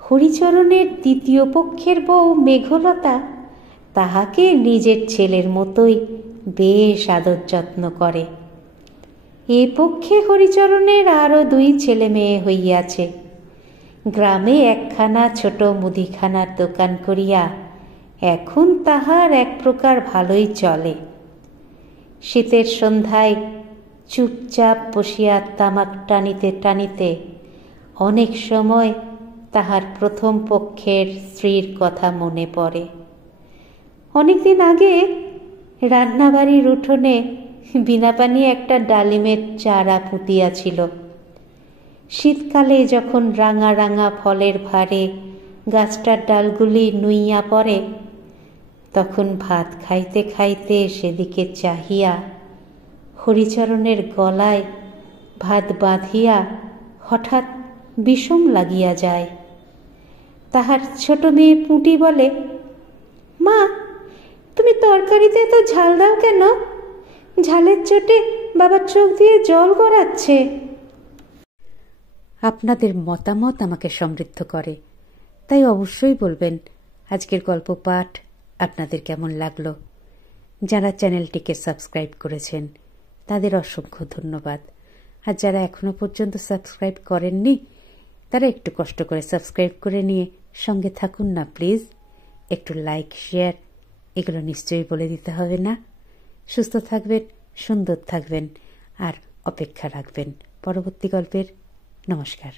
হরিচরণের দ্বিতীয় পক্ষের বউ মেঘলতা তাহাকে নিজের ছেলের মতোই বেশ আদর যত্ন করে। এ পক্ষে হরিচরণের আরও 2 ছেলে মেয়ে হইয়াছে। গ্রামে একখানা ছোট মুদিখানার দোকান করিয়া এখন তাহার এক প্রকার ভালোই চলে। শীতের সন্ধ্যায় চুপচাপ বসিয়া তামাক টানিতে টানিতে অনেক সময় তাহার প্রথম পক্ষের স্ত্রীর কথা মনে পড়ে। অনেকদিন আগে রান্নাবাড়ির উঠোনে বিনাপানি একটা ডালিমের চারা পুঁতিয়াছিল। শীতকালে যখন রাঙা রাঙা ফলের ভারে গাছটার ডালগুলি নুইয়া পড়ে, তখন ভাত খাইতে খাইতে সেদিকে চাহিয়া হরিচরণের গলায় ভাত বাঁধিয়া হঠাৎ বিষম লাগিয়া যায়। তাহার ছোট মেয়ে পুঁটি বলে, মা, তুমি তরকারিতে এত ঝাল দাও কেন? ঝালের চোটে বাবার চোখ দিয়ে জল গড়াচ্ছে। আপনাদের মতামত আমাকে সমৃদ্ধ করে, তাই অবশ্যই বলবেন আজকের গল্প পাঠ আপনাদের কেমন লাগলো। যারা চ্যানেলটিকে সাবস্ক্রাইব করেছেন তাদের অসংখ্য ধন্যবাদ। আর যারা এখনো পর্যন্ত সাবস্ক্রাইব করেননি তারা একটু কষ্ট করে সাবস্ক্রাইব করে নিয়ে সঙ্গে থাকুন না প্লিজ। একটু লাইক, শেয়ার এগুলো নিশ্চয়ই বলে দিতে হবে না। সুস্থ থাকবেন, সুন্দর থাকবেন আর অপেক্ষা রাখবেন পরবর্তী গল্পের। নমস্কার।